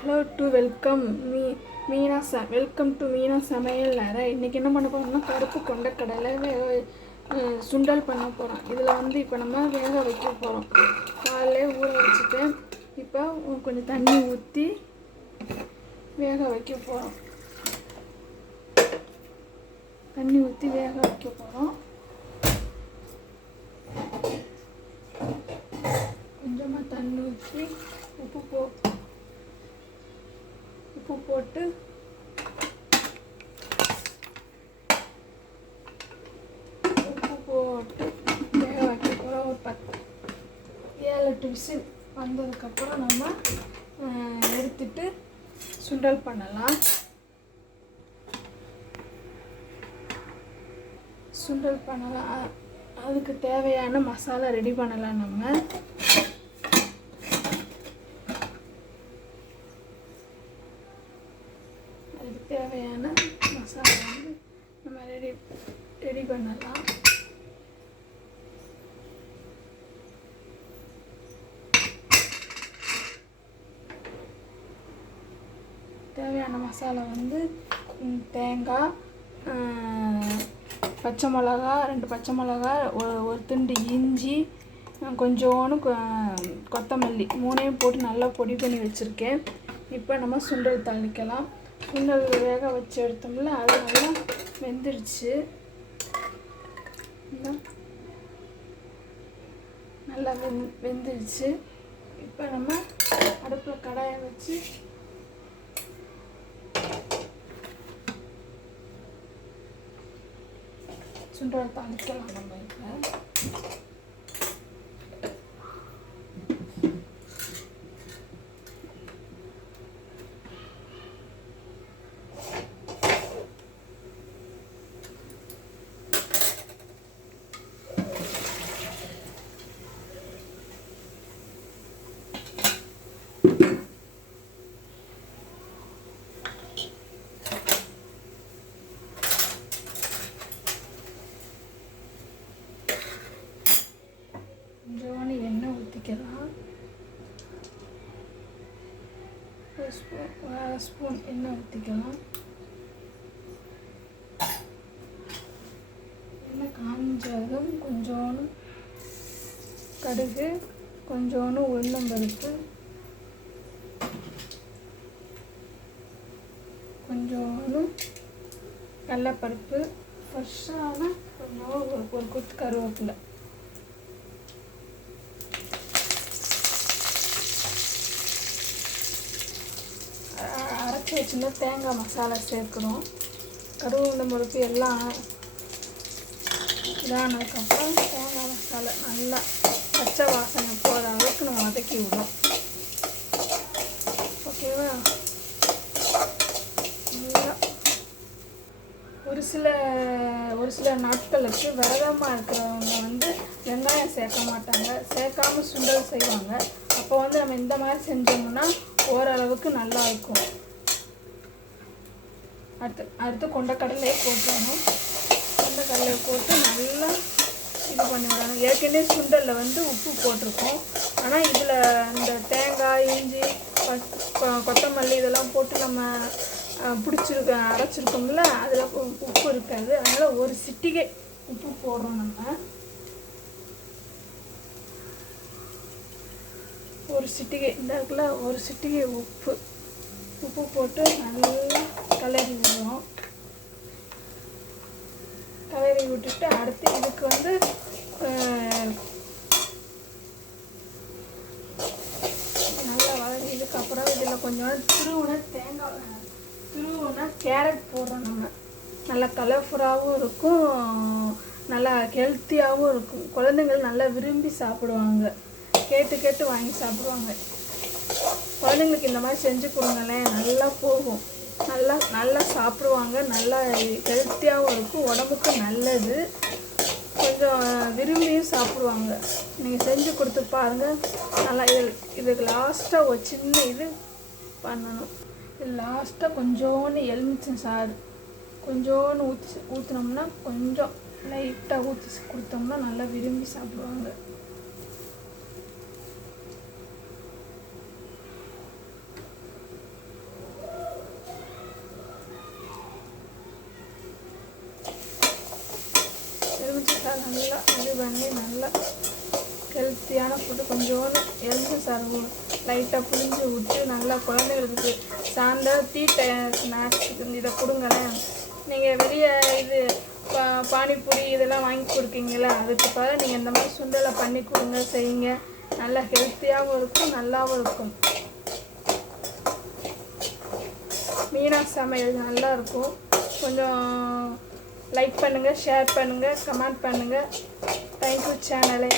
Hello to welcome welcome to Meena சமையல் அறை. இன்றைக்கி என்ன பண்ண போகிறோம்னா கருப்பு கொண்டக்கடலை சுண்டல் பண்ண போகிறோம். இதில் வந்து இப்போ நம்ம வேக வைக்க போகிறோம். காலையிலே ஊற வச்சுட்டேன். இப்போ கொஞ்சம் தண்ணி ஊற்றி வேக வைக்க போகிறோம். கொஞ்சமாக தண்ணி ஊற்றி உப்பு போட்டு வேக வைக்க போகிறோம். ஒரு 7-8 விசில் வந்ததுக்கப்புறம் நம்ம எடுத்துட்டு சுண்டல் பண்ணலாம். அதுக்கு தேவையான மசாலா ரெடி பண்ணலாம். அதுக்கு தேவையான மசாலா வந்து நம்ம ரெடி பண்ணலாம். தேவையான மசாலா வந்து தேங்காய், பச்சை மிளகா, 2 பச்சை மிளகா, ஒரு துண்டு இஞ்சி, கொஞ்சோண்டு கொத்தமல்லி, 3ஐயும் போட்டு நல்லா பொடி பண்ணி வச்சுருக்கேன். இப்போ நம்ம சுண்டல் தாளிக்கலாம். சுண்டல் வேக வச்சு எடுத்தோம்ல, அது நல்லா வெந்துருச்சு. நல்லா வெந்துருச்சு. இப்போ நம்ம அடுப்பில் கடாயை வச்சு சுண்டல் தாளிக்கலாம். நம்ம இப்போ கொஞ்சோண்டு எண்ணெய் ஊற்றிக்கலாம். ஒரு ஸ்பூன் எண்ணெய் ஊற்றிக்கலாம். எண்ணெய் காஞ்சதும் கொஞ்சோண்டு கடுகு, கொஞ்சோண்டு உளுந்தம்பருப்பு, கொஞ்சோண்டு கடலைப்பருப்பு, ஃப்ரெஷ்ஷான கொஞ்சம் ஒரு கொத்து கருவேப்பிலை, அரைச்சி வச்சுருந்தா தேங்காய் மசாலா சேர்க்கணும். கடுகு, உளுந்தம்பருப்பு எல்லாம் இதானதுக்கப்புறம் தேங்காய் மசாலா நல்லா பச்சை வாசனை போகிற அளவுக்கு நம்ம வதக்கி விடும். ஓகேவா? நல்லா ஒரு சில நாட்களுக்கு விரதமாக இருக்கிறவங்க வந்து வெங்காயம் சேர்க்க மாட்டாங்க. சேர்க்காம சுண்டல் செய்வாங்க. அப்போ வந்து நம்ம இந்த மாதிரி செஞ்சோம்னா ஓரளவுக்கு நல்லா இருக்கும். அடுத்து கொண்டக்கடலையே போட்டுடணும். கொண்டக்கடலையை போட்டு நல்லா இது பண்ணி விடணும். ஏற்கனவே சுண்டலில் வந்து உப்பு போட்டிருக்கோம். ஆனால் இதில் இந்த தேங்காய், இஞ்சி, கொத்தமல்லி இதெல்லாம் போட்டு நம்ம அரைச்சிருக்கோம்ல, அதில் உப்பு இருக்காது. அதனால் ஒரு சிட்டிகை உப்பு போடுறோம். நம்ம ஒரு சிட்டிகை இந்த இடத்துல ஒரு சிட்டிகை உப்பு போட்டு நல்லா கிளறி விடுவோம். கிளறி விட்டுட்டு அடுத்து இதுக்கு வந்து நல்லா வதங்கிதுக்கப்புறம் இதில் கொஞ்சம் துருவுன கேரட் போடுறோம். நம்ம நல்லா கலர்ஃபுல்லாகவும் இருக்கும், நல்லா ஹெல்த்தியாகவும் இருக்கும். குழந்தைங்கள் நல்லா விரும்பி சாப்பிடுவாங்க, கேட்டு வாங்கி சாப்பிடுவாங்க. குழந்தைங்களுக்கு இந்த மாதிரி செஞ்சு கொடுங்களேன், நல்லா போகும். நல்லா சாப்பிடுவாங்க. நல்லா ஹெல்த்தியாகவும் இருக்கும், உடம்புக்கு நல்லது. கொஞ்சம் விரும்பியும் சாப்பிடுவாங்க. நீங்கள் செஞ்சு கொடுத்து பாருங்கள். நல்லா இதுக்கு லாஸ்ட்டாக ஒரு சின்ன இது பண்ணணும். இது லாஸ்ட்டாக கொஞ்சோண்டு எலுமிச்சம் சாறு கொஞ்சோண்டு ஊற்றினோம்னா, கொஞ்சம் லைட்டாக ஊற்றி கொடுத்தோம்னா நல்லா விரும்பி சாப்பிடுவாங்க. நல்லா இது பண்ணி நல்லா ஹெல்த்தியான ஃபுட்டு கொஞ்சோண்டு எலும்பு சாறு லைட்டாக புளிஞ்சு விட்டு நல்லா குழந்தைகளுக்கு சாயந்தரம் டீ ஸ்நாக்ஸுக்கு இதை கொடுங்களேன். நீங்கள் வெளியே இது பானிபூரி இதெல்லாம் வாங்கி கொடுக்கீங்களா, அதுக்கு பதிலாக நீங்கள் இந்த மாதிரி சுண்டலை பண்ணி கொடுங்க, செய்யுங்க. நல்லா ஹெல்த்தியாகவும் இருக்கும், நல்லாவும் இருக்கும். மீனா சமையல் நல்லாயிருக்கும். கொஞ்சம் லைக் பண்ணுங்கள், ஷேர் பண்ணுங்கள், கமெண்ட் பண்ணுங்கள். தேங்க்யூ சேனலே.